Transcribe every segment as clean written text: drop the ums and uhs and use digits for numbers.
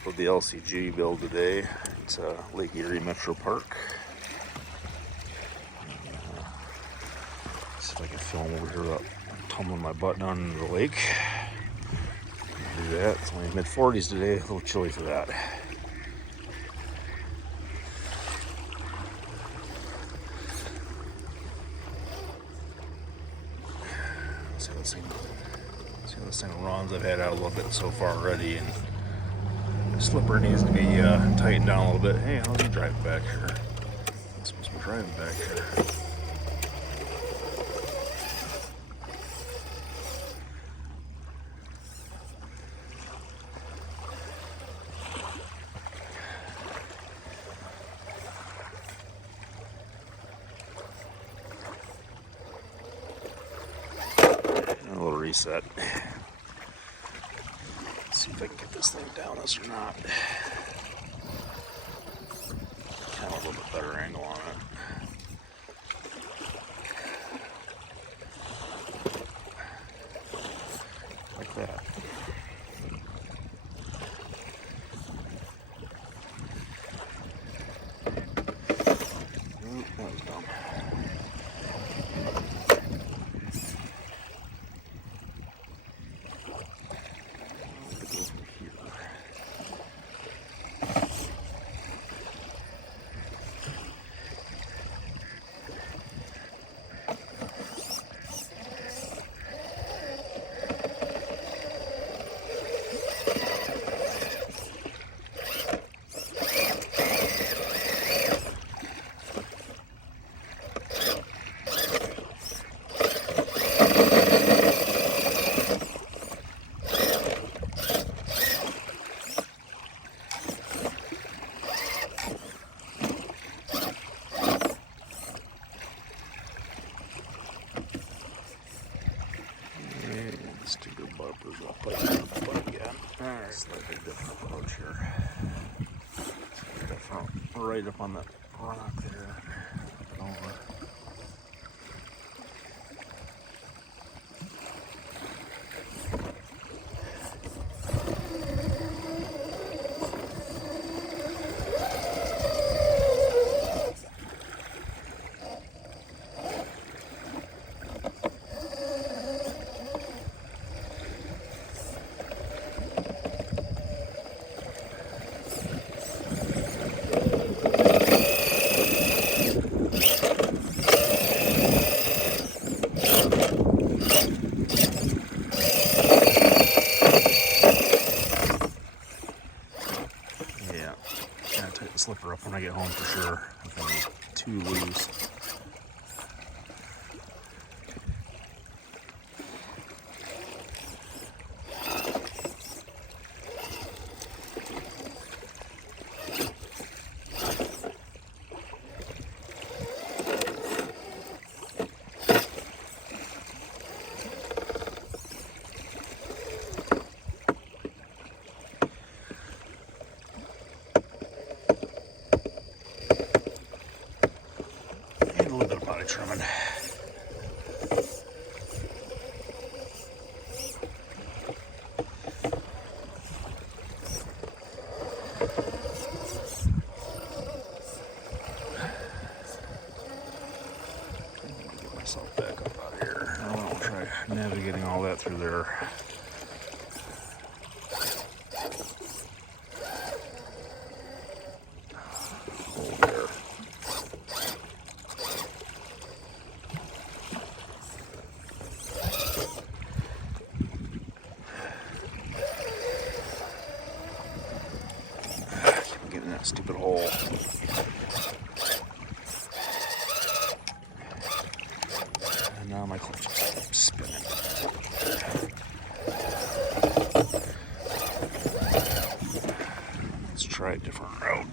up with the LCG build today. It's Lake Erie Metro Park. See if I can film over here without tumbling my butt down into the lake. Do that. It's only mid-40s today, a little chilly for that. See how this thing runs. I've had out a little bit so far already, and the slipper needs to be tightened down a little bit. Hey, how's he driving back here? I'm supposed to be driving back here. A little reset. Let's see if I can get this thing down this or not. Kind of a little bit better angle on it. Like that. Ooh, that was dumb. Stupid bumpers, I'll put it on the butt again. Alright, slightly different approach here. Different, right up on the rock there. Over. Slipper up when I get home for sure. If I'm too loose. A little bit of body trimming. Get myself back up out of here. I don't want to try navigating all that through there. Stupid hole. And now my clutch is spinning. Let's try a different route.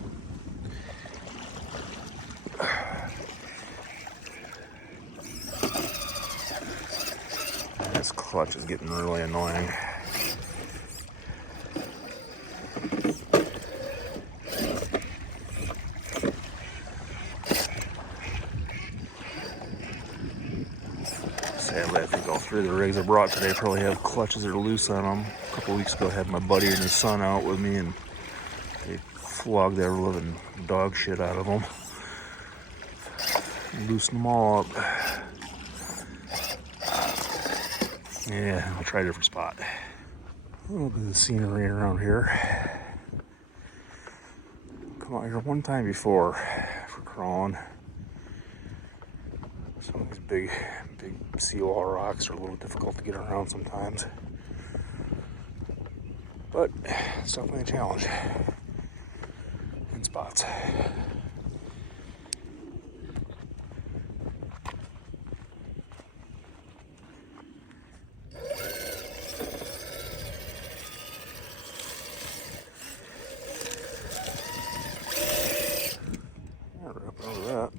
This clutch is getting really annoying. Sadly, I think all three of the rigs I brought today probably have clutches that are loose on them. A couple weeks ago, I had my buddy and his son out with me, and They flogged their living dog shit out of them. Loosen them all up. Yeah, I'll try a different spot. Look at the scenery around here. Come out here one time before for crawling. Some of these big seawall rocks are a little difficult to get around sometimes. But it's definitely a challenge in spots. That.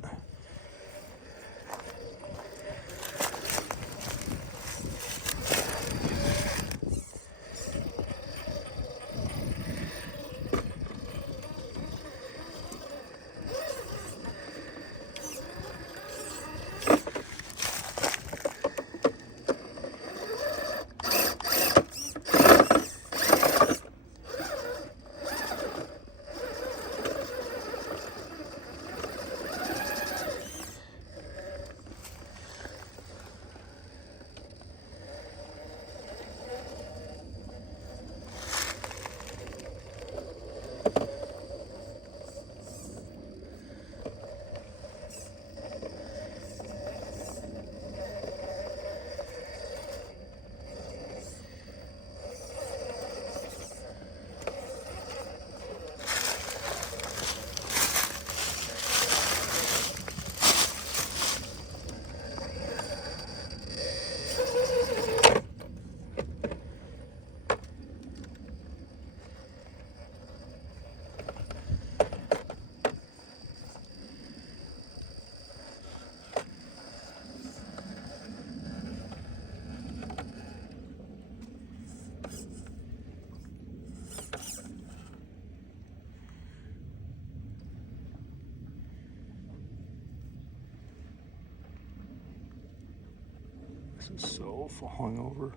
This is so falling over.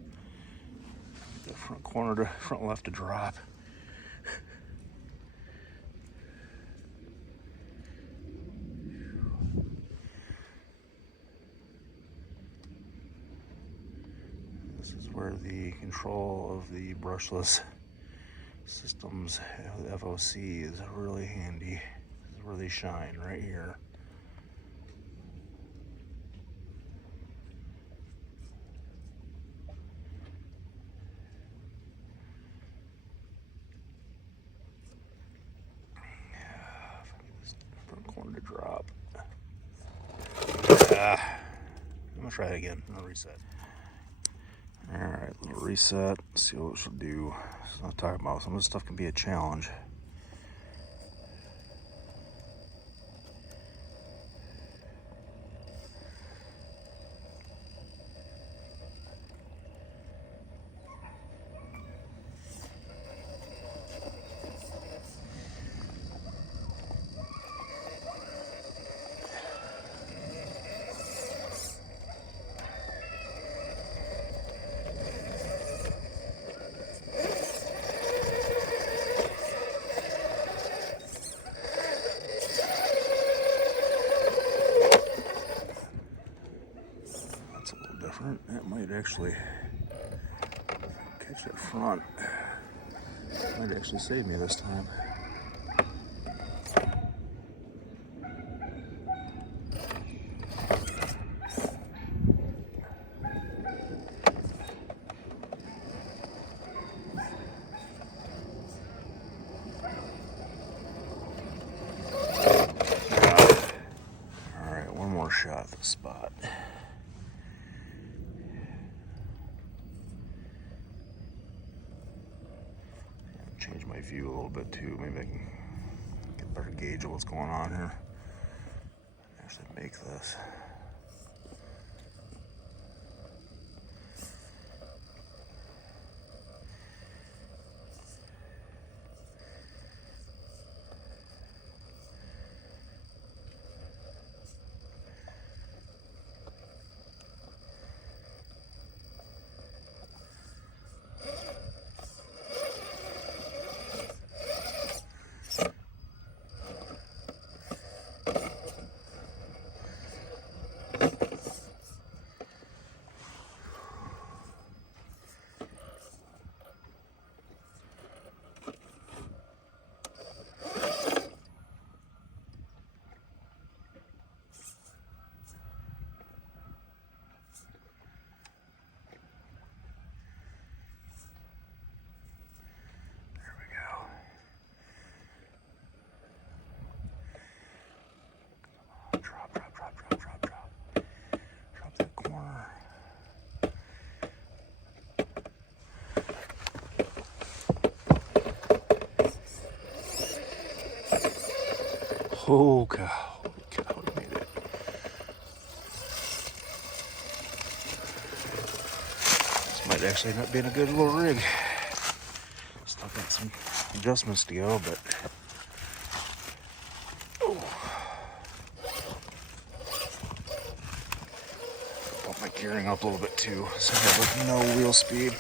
The front corner to front left to drop. This is where the control of the brushless systems, the FOC, is really handy. This is where they shine, right here. Corner to drop. I'm gonna try it again. I'll reset. Alright, little reset. See what it should do. So I'm talking about some of this stuff can be a challenge. That might actually catch that front. Might actually save me this time. All right, one more shot at the spot. Change my view a little bit too. Maybe I can get a better gauge of what's going on here. Actually make this. Oh cow, holy cow, we made it. This might actually end up being a good little rig. Still got some adjustments to go, but pump my gearing up a little bit too, so I have no wheel speed.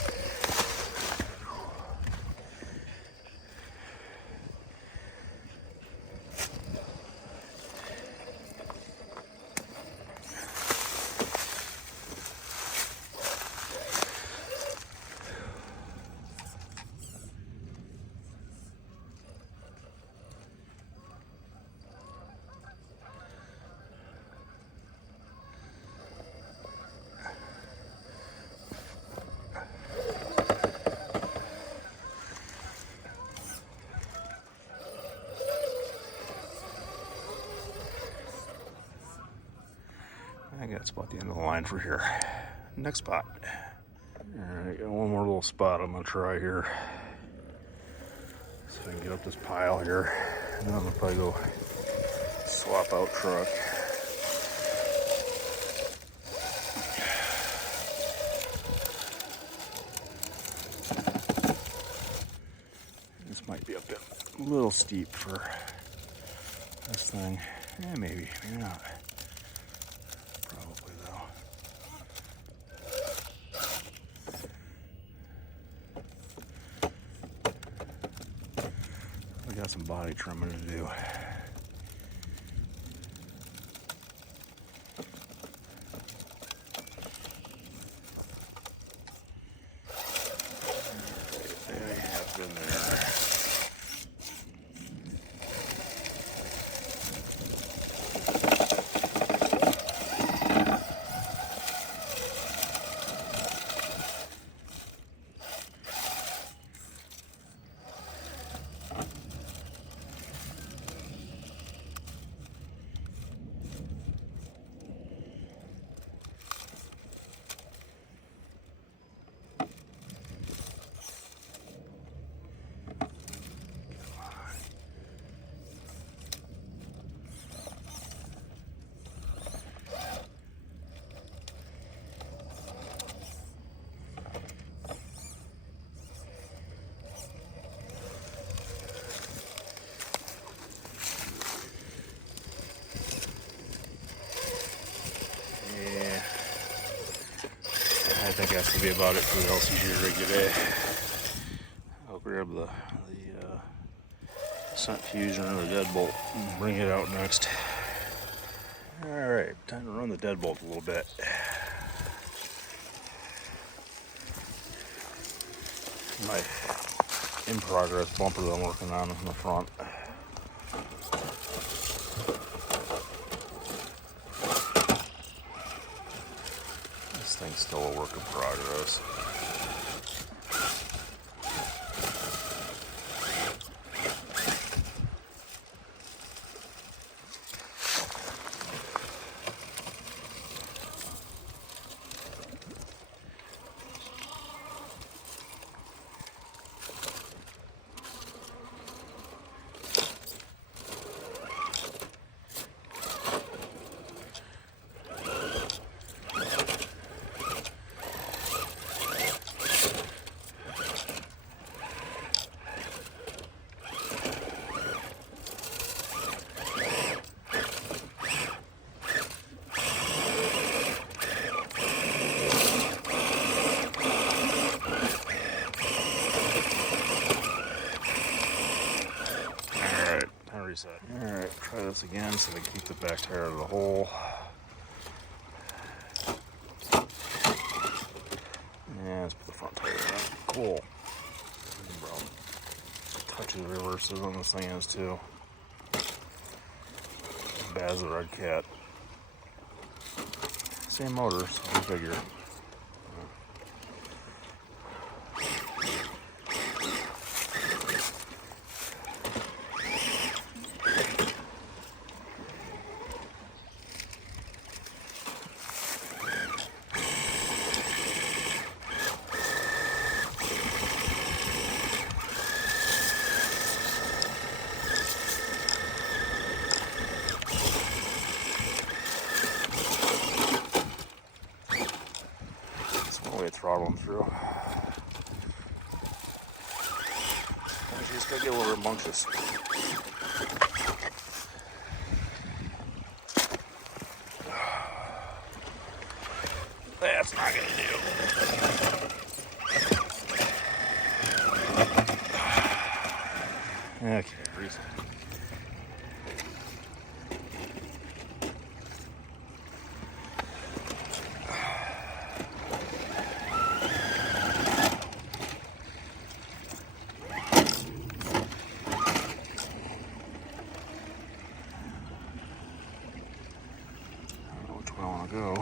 I think that's about the end of the line for here. Next spot. Alright, got one more little spot I'm gonna try here. So I can get up this pile here. And then I'm gonna probably go swap out truck. This might be a bit a little steep for this thing. Yeah, maybe not. Probably though. We got some body trimming to do. They have been there. I think that's gonna be about it for the LCG rig today. I'll grab the ascent fusion or the deadbolt and bring it out next. Alright, time to run the deadbolt a little bit. My in progress bumper that I'm working on in the front. This thing's still a work in progress. Reset. Alright, try this again so we keep the back tire out of the hole. And let's put the front tire in. Cool. Touch of the reverses on this thing is too. Bad as the redcat. Same motor, so I figure. She just gotta get a little rambunctious. That's not gonna do. Okay, reset. Go.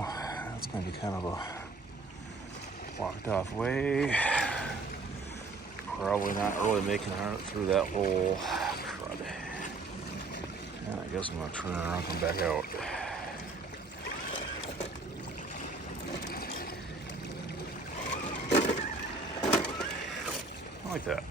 That's going to be kind of a blocked off way. Probably not really making it through that whole crud. And I guess I'm going to turn around and come back out. I like that.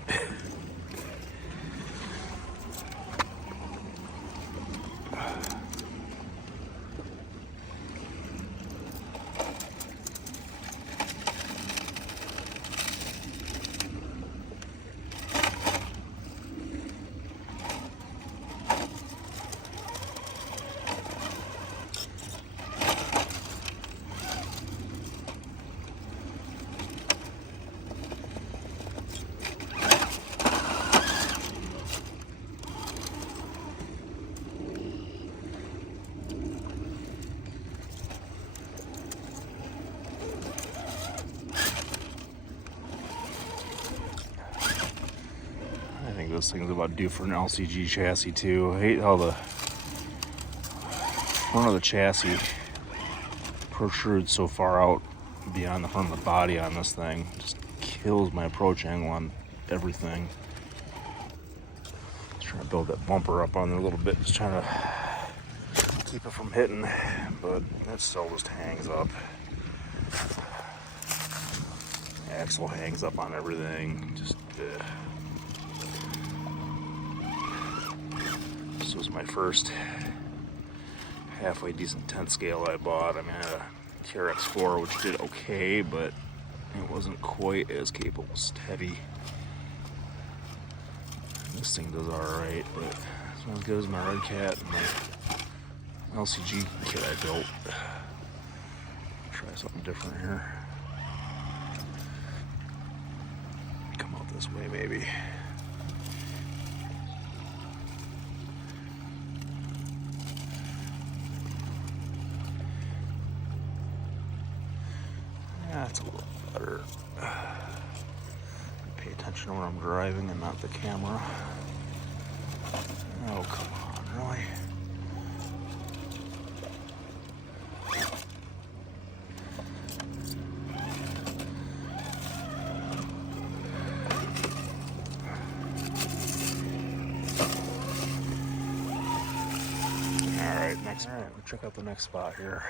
This thing's about due for an LCG chassis too. I hate how the front of the chassis protrudes so far out beyond the front of the body on this thing. It just kills my approach angle on everything. Just trying to build that bumper up on there a little bit, just trying to keep it from hitting, but it still just hangs up. The axle hangs up on everything. Just This was my first halfway decent tent scale I bought. I mean, I had a TRX4, which did okay, but it wasn't quite as capable. It's heavy. This thing does alright, but it's not as good as my redcat and my LCG kit I built. Try something different here. Come out this way, maybe. That's a little better. Pay attention to where I'm driving and not the camera. Oh, come on, really? Alright, we'll check out the next spot here.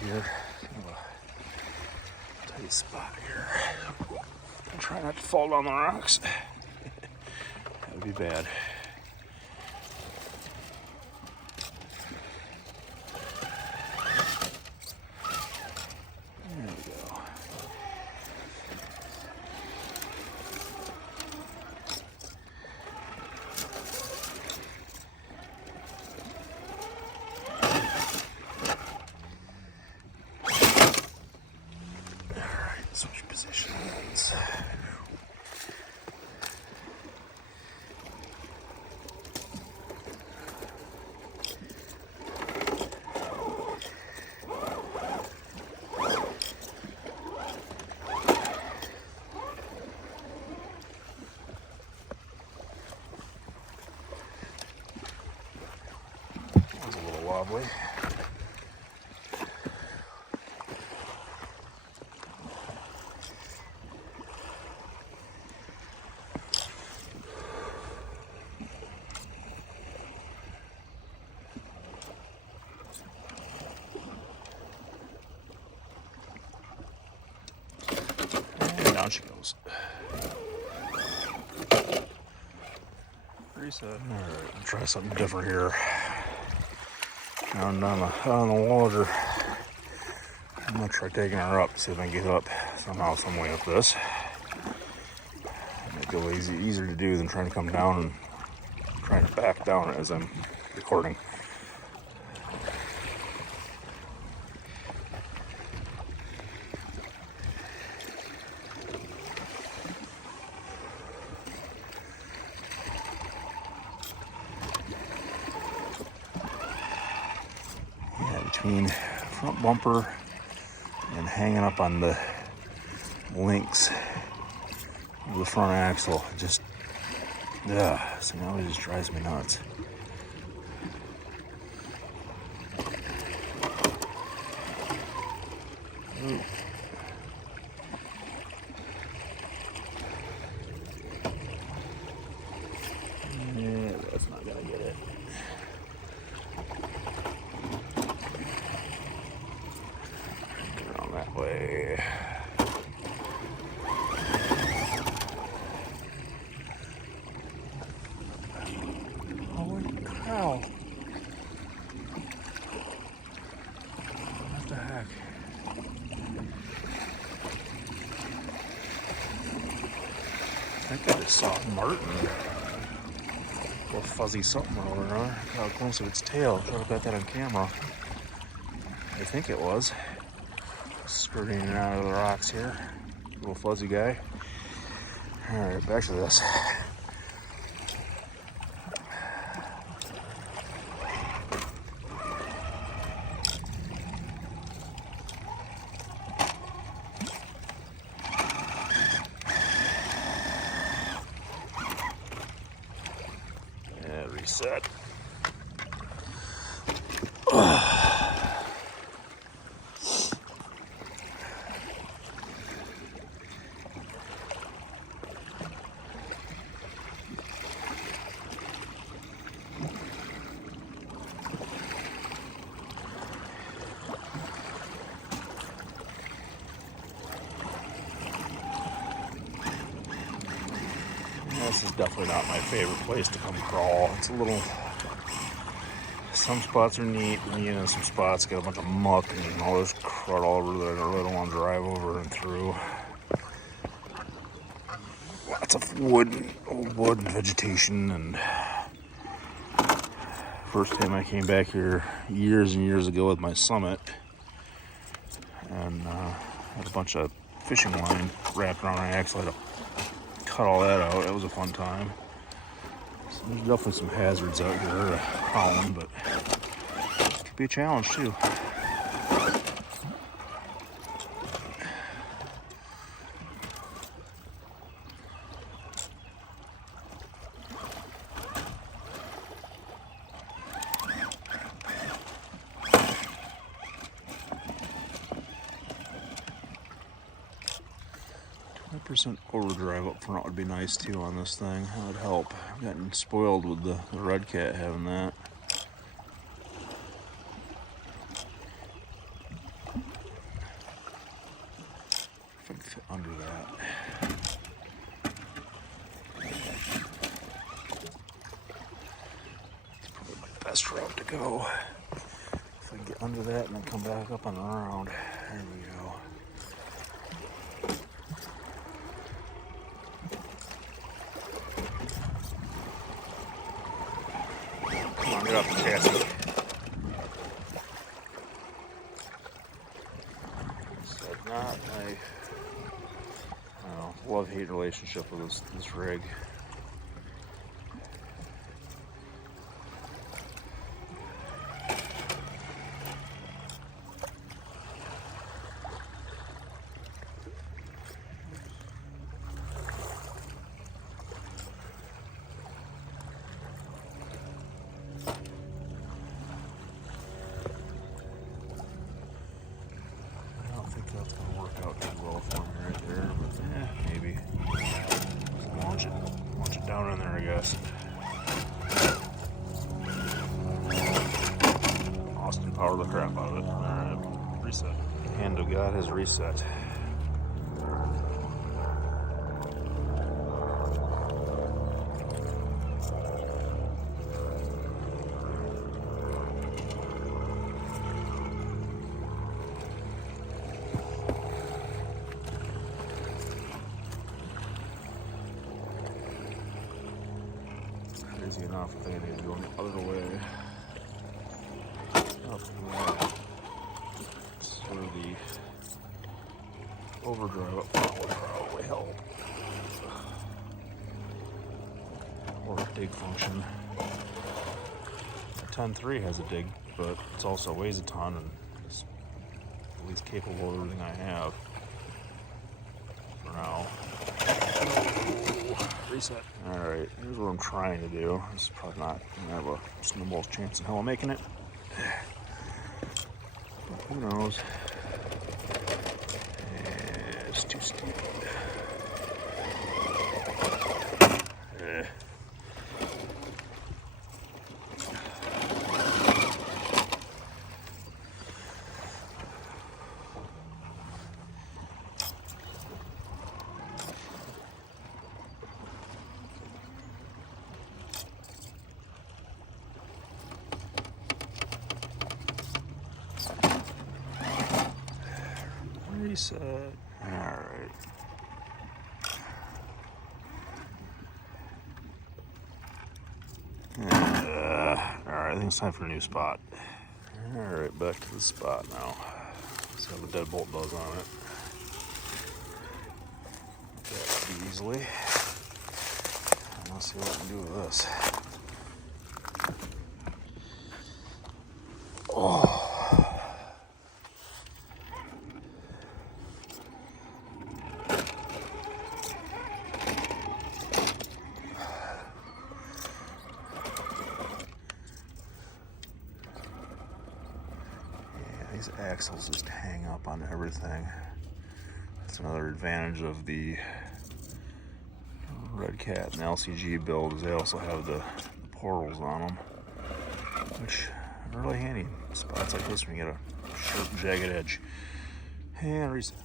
Here, a tight spot here. I'm trying not to fall down the rocks. That would be bad. There we go. Switch positions. probably. And down she goes. Reset. Alright, we'll try something different here. Down on the water. I'm gonna try taking her up, see if I can get up somehow, some way up this. Make it easier to do than trying to come down and trying to back down as I'm recording. Between front bumper and hanging up on the links of the front axle, just so now it just drives me nuts. Ooh. Yeah, that's not gonna get it. That way. Holy cow. What the heck? I think I just saw Martin. A little fuzzy something over there. Look how close to its tail. I should have got that on camera. I think it was. Skirting in and out of the rocks here. Little fuzzy guy. Alright, back to this. Yeah, reset. This is definitely not my favorite place to come crawl. It's a little, some spots are neat, and some spots got a bunch of muck and all this crud all over that I really don't want to drive over and through. Lots of wood, old wood and vegetation. And first time I came back here years and years ago with my Summit, and had a bunch of fishing line wrapped around my axle. I had to cut all that out. That was a fun time. So there's definitely some hazards out here hauling, but it could be a challenge too. 100% overdrive up front would be nice too on this thing. That would help. I've gotten spoiled with the redcat having that. If I can fit under that. It's probably my best route to go. If I can get under that and then come back up and around. There we go. Get off the chassis. So not my love-hate relationship with this rig. power the crap out of it. Alright, reset. The hand of God has reset. Crazy enough, I think I need to go the other way. Up more. Sort of the overdrive up front would probably help. Or a dig function. The 10.3 has a dig, but it also weighs a ton and is at least capable of everything I have. For now. Reset. Alright, here's what I'm trying to do. This is probably not going to have a snowball's chance in hell of making it. But who knows? It's too steep. Reset. Alright. Alright, I think it's time for a new spot. Alright, back to the spot now. See how the deadbolt does on it. That pretty easily. Let's see what I can do with this. Oh. These axles just hang up on everything. That's another advantage of the redcat and LCG build, is they also have the portals on them, which are really handy in spots like this when you get a sharp, jagged edge. And reset.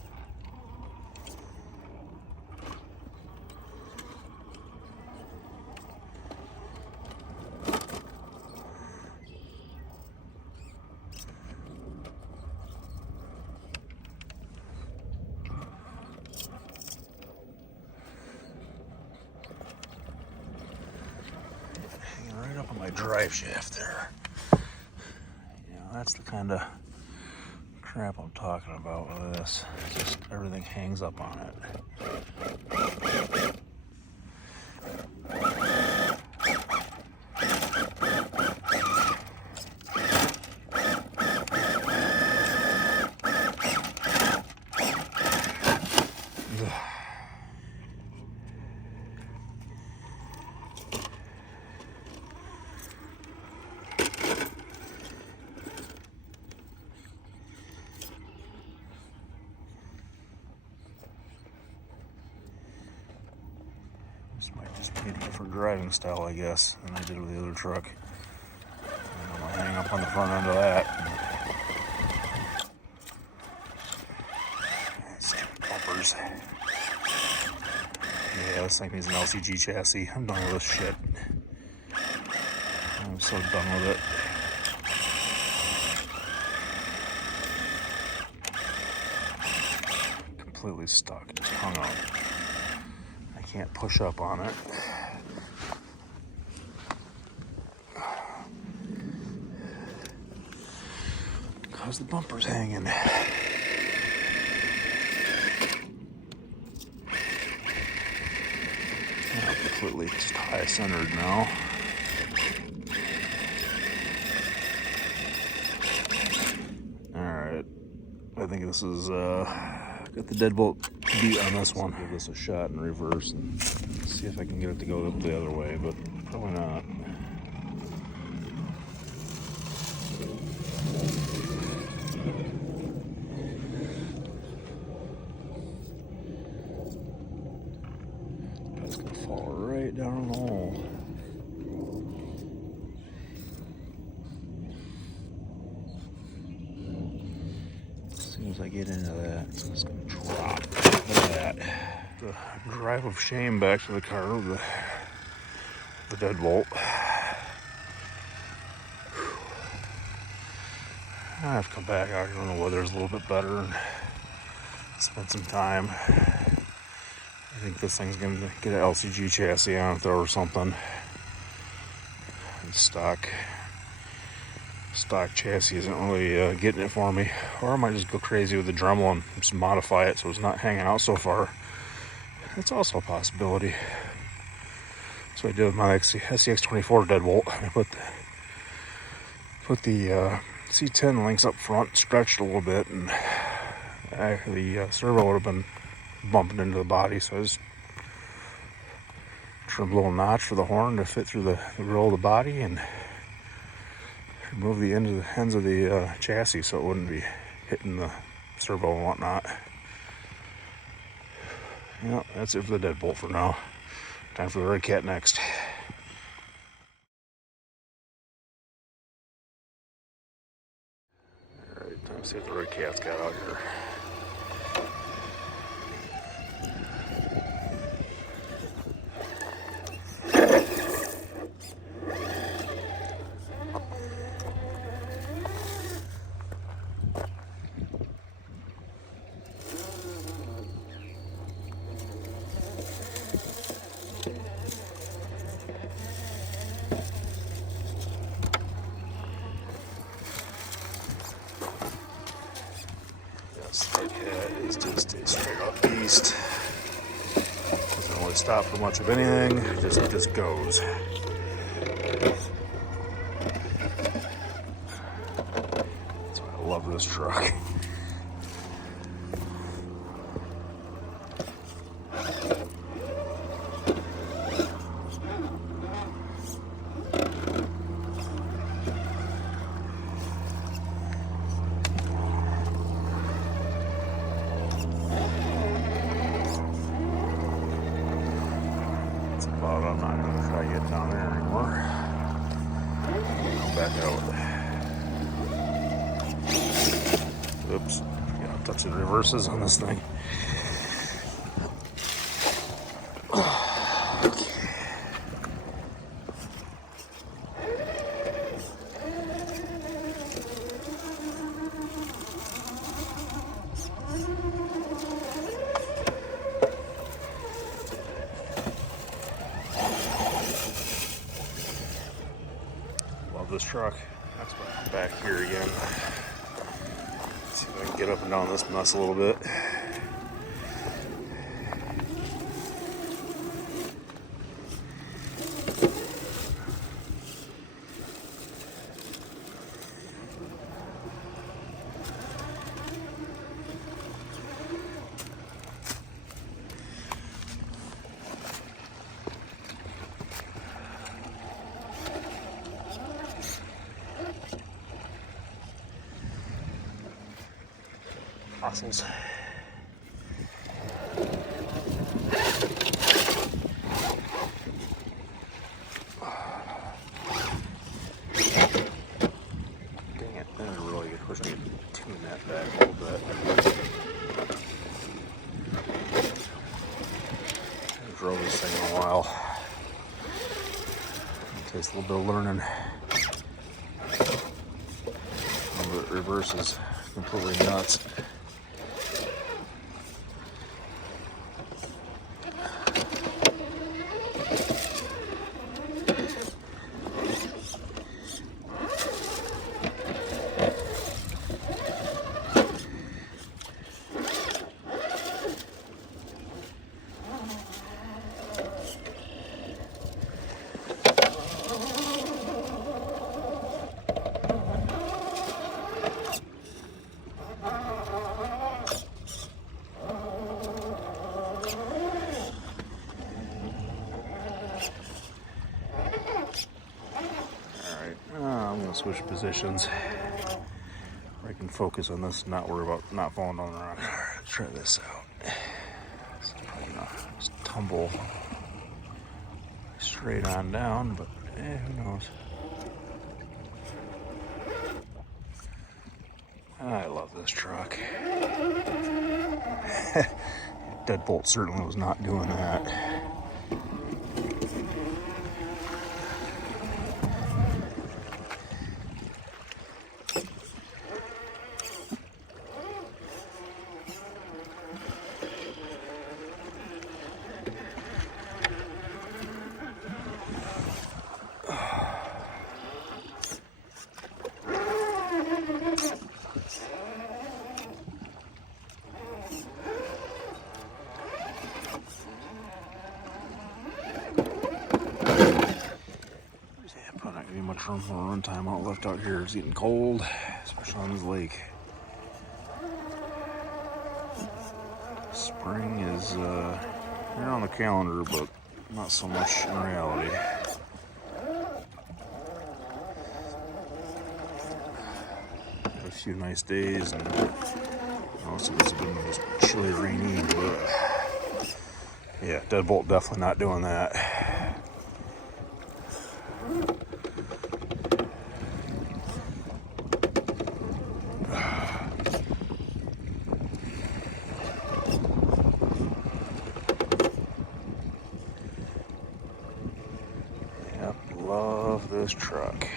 Right up on my drive shaft there. You know, that's the kind of crap I'm talking about with this. Just everything hangs up on it. This might just be a different driving style, I guess, than I did with the other truck. I'm gonna hang up on the front end of that. Stupid bumpers. Yeah, this thing needs an LCG chassis. I'm done with this shit. I'm so done with it. Completely stuck, just hung up. I can't push up on it. Because the bumper's hanging. I'm completely just high centered now. Alright. I think this is got the deadbolt beat on this one. Give this a shot in reverse and see if I can get it to go the other way, but probably not. It's gonna fall right down in the hole. as I get into that, it's just gonna drop. Look at that. The drive of shame back to the car with the deadbolt. I have to come back out here when the weather's a little bit better and spend some time. I think this thing's gonna get an LCG chassis on it though or something. Stock chassis isn't really getting it for me. Or I might just go crazy with the Dremel and just modify it so it's not hanging out so far. That's also a possibility. That's what I did with my SCX24 deadbolt. I put the C10 links up front, stretched a little bit, and the servo would have been bumping into the body, so I just trimmed a little notch for the horn to fit through the roll of the body and remove the ends of the chassis so it wouldn't be hitting the servo and whatnot. Yep, that's it for the deadbolt for now. Time for the redcat next. Alright, time to see what the redcat's got out here. Redcat is just a straight up beast. Doesn't really stop for much of anything. It just goes. That's why I love this truck. I'm not going to try to get down there anymore. I'll back out. Oops. Yeah, I'm touching reverses on this thing. This truck. That's why I'm back here again. Let's see if I can get up and down this mess a little bit. Fossils. Dang it, that really pushed me to tune that back a little bit. I drove this thing in a while. It takes a little bit of learning. The reverse is completely nuts. Switch positions where I can focus on this, not worry about not falling on the rock. Let's try this out. So I'm gonna just tumble straight on down, but who knows? I love this truck. Deadbolt certainly was not doing that. Probably not gonna be much room for run time out left out here. It's getting cold, especially on this lake. Spring is here on the calendar, but not so much in reality. Had a few nice days, and also it's been just chilly, rainy. But yeah, deadbolt definitely not doing that. Yep, love this truck.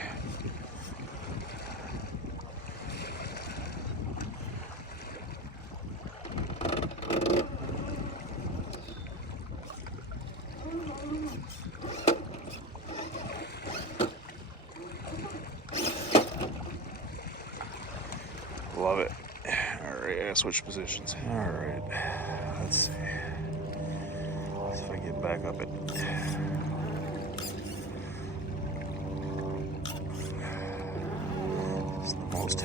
Love it. Alright, I gotta switch positions. Alright, let's see. Let's see if I can get back up it. It's the most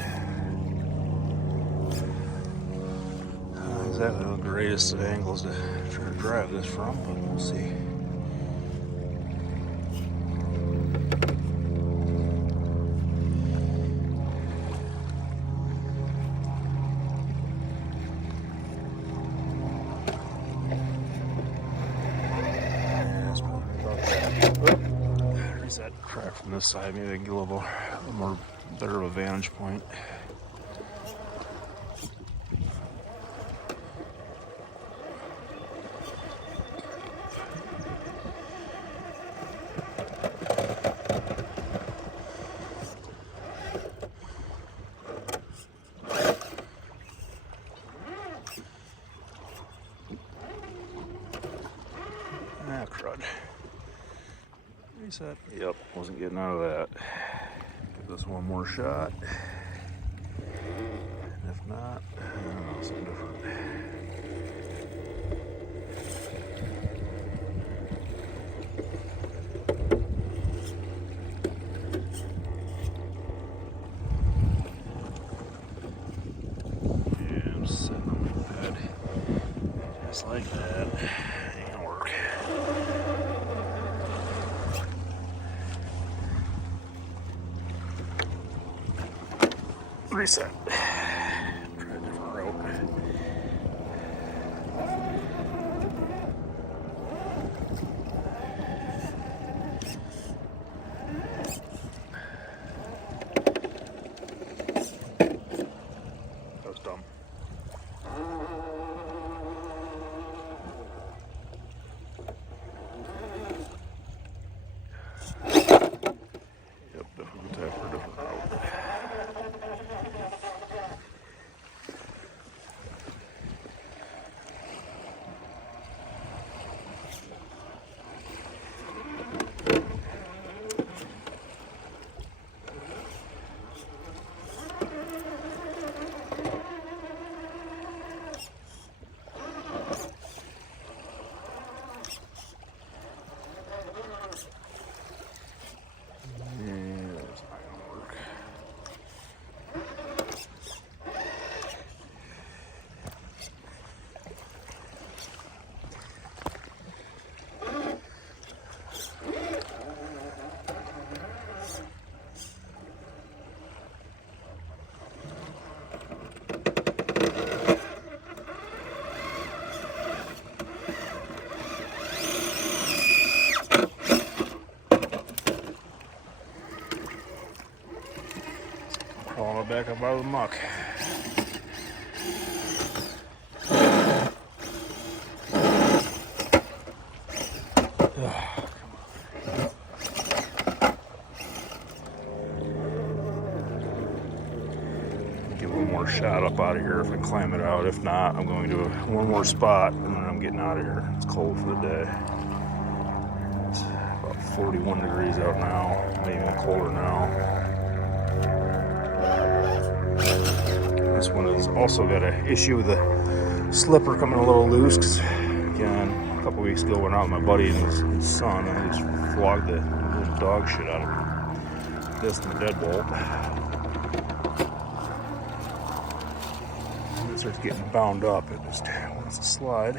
exactly the greatest angles to try to drive this from, but we'll see. Reset. Try it from this side. Maybe I can get a little more better of a vantage point. Ah, crud. Reset. Yep, wasn't getting out of that. Give this one more shot. And if not, I don't know, something different. Yeah, I'm sitting on the bed. Just like that. Ain't gonna work. Reset. Try a different route. That was dumb. Yep, definitely time for a different route. Crawling back up out of the muck. more shot up out of here if I climb it out. If not, I'm going to one more spot and then I'm getting out of here. It's cold for the day. It's about 41 degrees out now, maybe even colder now. This one has also got an issue with the slipper coming a little loose. 'Cause, again, a couple weeks ago, went out with my buddy and his son, and I just flogged the little dog shit out of this and the deadbolt. When it starts getting bound up, it just wants to slide.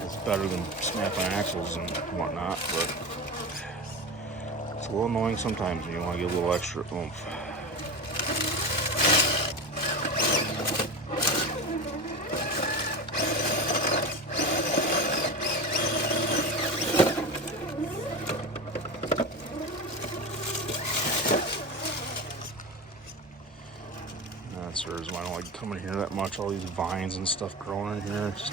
It's better than snapping axles and whatnot, but it's a little annoying sometimes when you want to get a little extra oomph. That's the reason why I don't like coming here that much. All these vines and stuff growing in here. Just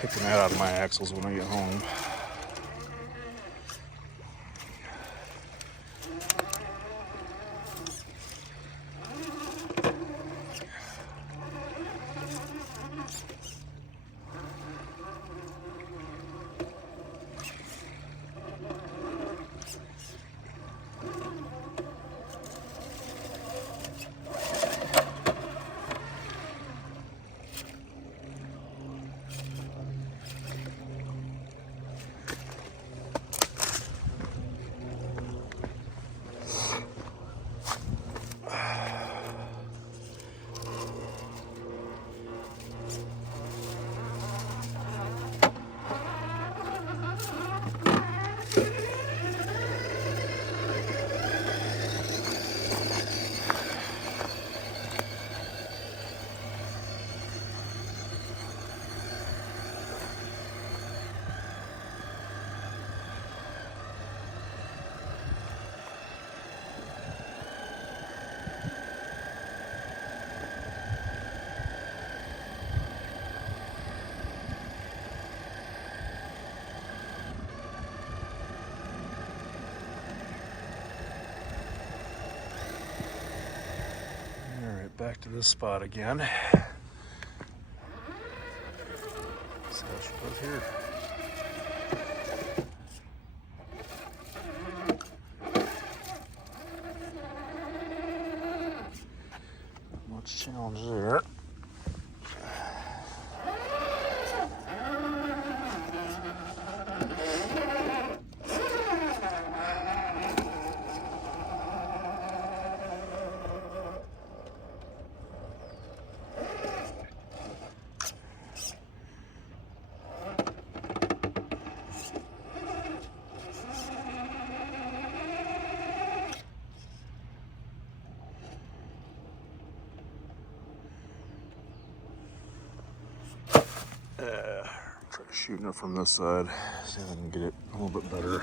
picking that out of my axles when I get home. Back to this spot again. So I should put here. Much challenge there. Try shooting it from this side, see if I can get it a little bit better.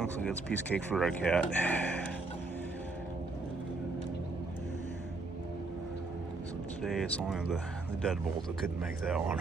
Looks like it's a piece of cake for redcat. So today it's only the deadbolt that couldn't make that one.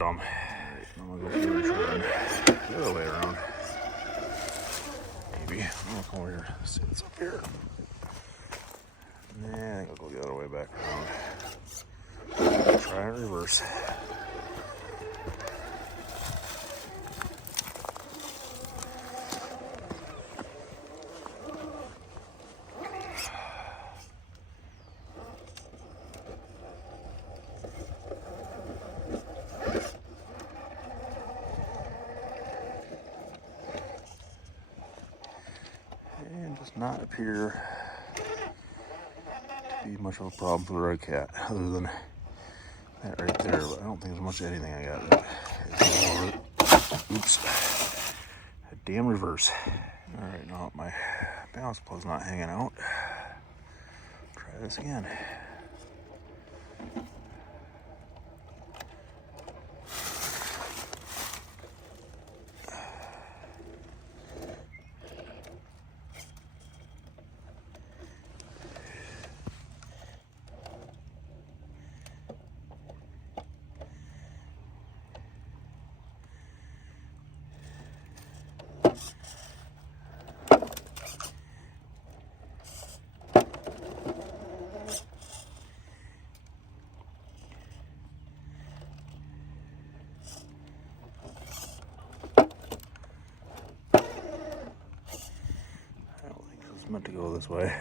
dumb. Alright, I'm gonna go through and turn the other way around. Maybe. I'm gonna come over here. See what's up here. Nah, I think I'll go the other way back around. Try and reverse. And does not appear to be much of a problem for the redcat, other than that right there. But I don't think there's much of anything I got that is over. Oops. A damn reverse. Alright, now my balance plug's not hanging out. Try this again. Meant to go this way.